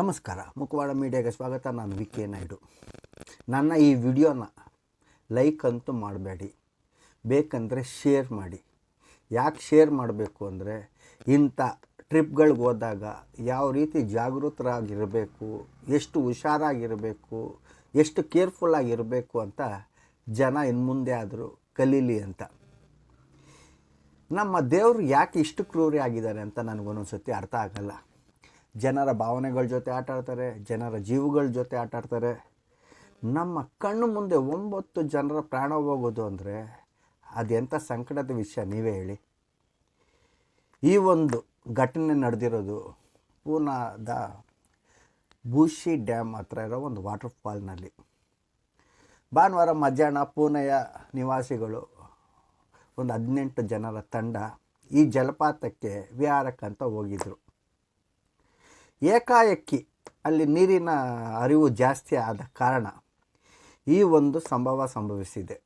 ನಮಸ್ಕಾರ, ಮುಖವಾಡ ಮೀಡಿಯಾಗೆ ಸ್ವಾಗತ. ನಾನು ವಿ.ಕೆ. ನಾಯ್ಡು. ನನ್ನ ಈ ವಿಡಿಯೋನ ಲೈಕ್ ಅಂತೂ ಮಾಡಬೇಡಿ, ಬೇಕಂದರೆ ಶೇರ್ ಮಾಡಿ. ಯಾಕೆ ಶೇರ್ ಮಾಡಬೇಕು ಅಂದರೆ, ಇಂಥ ಟ್ರಿಪ್ಗಳಿಗೆ ಹೋದಾಗ ಯಾವ ರೀತಿ ಜಾಗೃತರಾಗಿರಬೇಕು, ಎಷ್ಟು ಹುಷಾರಾಗಿರಬೇಕು, ಎಷ್ಟು ಕೇರ್ಫುಲ್ಲಾಗಿರಬೇಕು ಅಂತ ಜನ ಇನ್ನು ಮುಂದೆ ಆದರೂ ಕಲೀಲಿ ಅಂತ. ನಮ್ಮ ದೇವರು ಯಾಕೆ ಇಷ್ಟು ಕ್ರೂರಿ ಆಗಿದ್ದಾರೆ ಅಂತ ನನಗೊಂದೊಂದು ಸತಿ ಅರ್ಥ ಆಗಲ್ಲ. ಜನರ ಭಾವನೆಗಳ ಜೊತೆ ಆಟಾಡ್ತಾರೆ, ಜನರ ಜೀವಗಳ ಜೊತೆ ಆಟಾಡ್ತಾರೆ. ನಮ್ಮ ಕಣ್ಣು ಮುಂದೆ 9 ಜನರ ಪ್ರಾಣ ಹೋಗೋದು ಅಂದರೆ ಅದೆಂಥ ಸಂಕಟದ ವಿಷಯ, ನೀವೇ ಹೇಳಿ. ಈ ಒಂದು ಘಟನೆ ನಡೆದಿರೋದು ಪೂನಾದ ಬೂಶಿ ಡ್ಯಾಮ್ ಹತ್ರ ಇರೋ ಒಂದು ವಾಟರ್ ಫಾಲ್ನಲ್ಲಿ. ಭಾನುವಾರ ಮಧ್ಯಾಹ್ನ ಪೂನೆಯ ನಿವಾಸಿಗಳು ಒಂದು 18 ಜನರ ತಂಡ ಈ ಜಲಪಾತಕ್ಕೆ ವಿಹಾರಕ್ಕಂತ ಹೋಗಿದ್ರು. ಏಕಾಏಕಿ ಅಲ್ಲಿ ನೀರಿನ ಹರಿವು ಜಾಸ್ತಿ ಆದ ಕಾರಣ ಈ ಒಂದು ಸಂಭವ ಸಂಭವಿಸಿದೆ.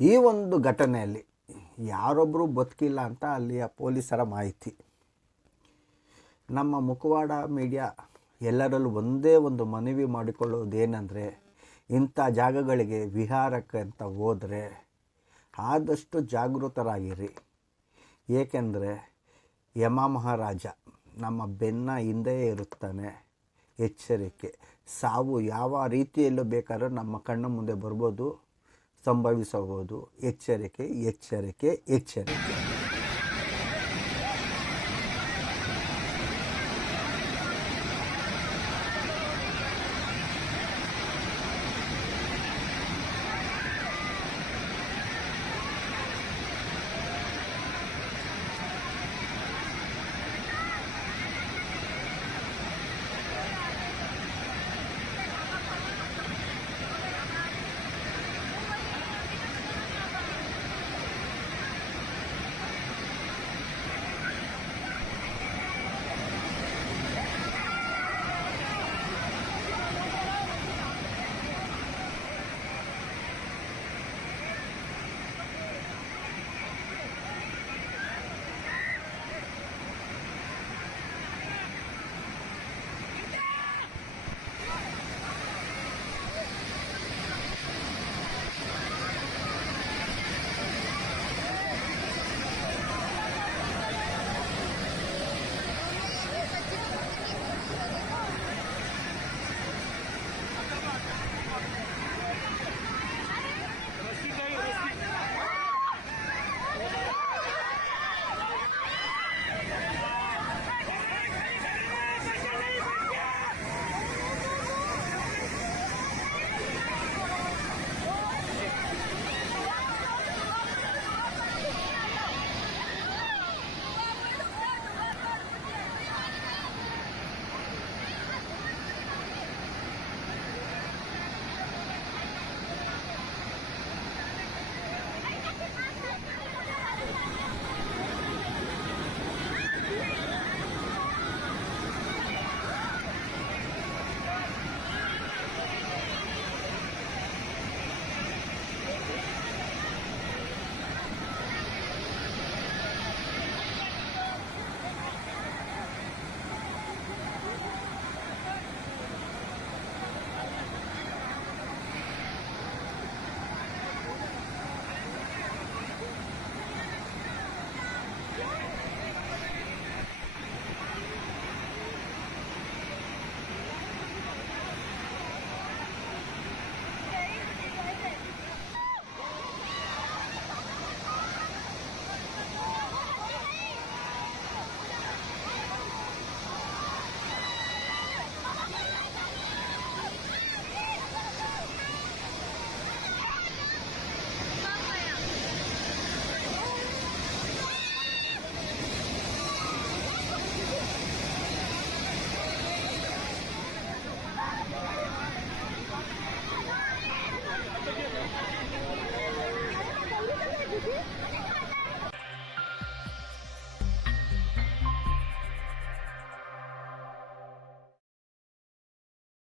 ಈ ಒಂದು ಘಟನೆಯಲ್ಲಿ ಯಾರೊಬ್ಬರು ಬದುಕಿಲ್ಲ ಅಂತ ಅಲ್ಲಿಯ ಪೊಲೀಸರ ಮಾಹಿತಿ. ನಮ್ಮ ಮುಖವಾಡ ಮೀಡಿಯಾ ಎಲ್ಲರಲ್ಲೂ ಒಂದೇ ಒಂದು ಮನವಿ ಮಾಡಿಕೊಳ್ಳೋದೇನೆಂದರೆ, ಇಂಥ ಜಾಗಗಳಿಗೆ ವಿಹಾರಕ್ಕೆ ಅಂತ ಹೋದರೆ ಆದಷ್ಟು ಜಾಗೃತರಾಗಿರಿ. ಏಕೆಂದರೆ ಯಮ ಮಹಾರಾಜ ನಮ್ಮ ಬೆನ್ನ ಹಿಂದೆಯೇ ಇರುತ್ತಾನೆ. ಎಚ್ಚರಿಕೆ. ಸಾವು ಯಾವ ರೀತಿಯಲ್ಲೂ ಬೇಕಾದ್ರೂ ನಮ್ಮ ಕಣ್ಣ ಮುಂದೆ ಬರ್ಬೋದು, ಸಂಭವಿಸಬಹುದು. ಎಚ್ಚರಿಕೆ, ಎಚ್ಚರಿಕೆ, ಎಚ್ಚರಿಕೆ.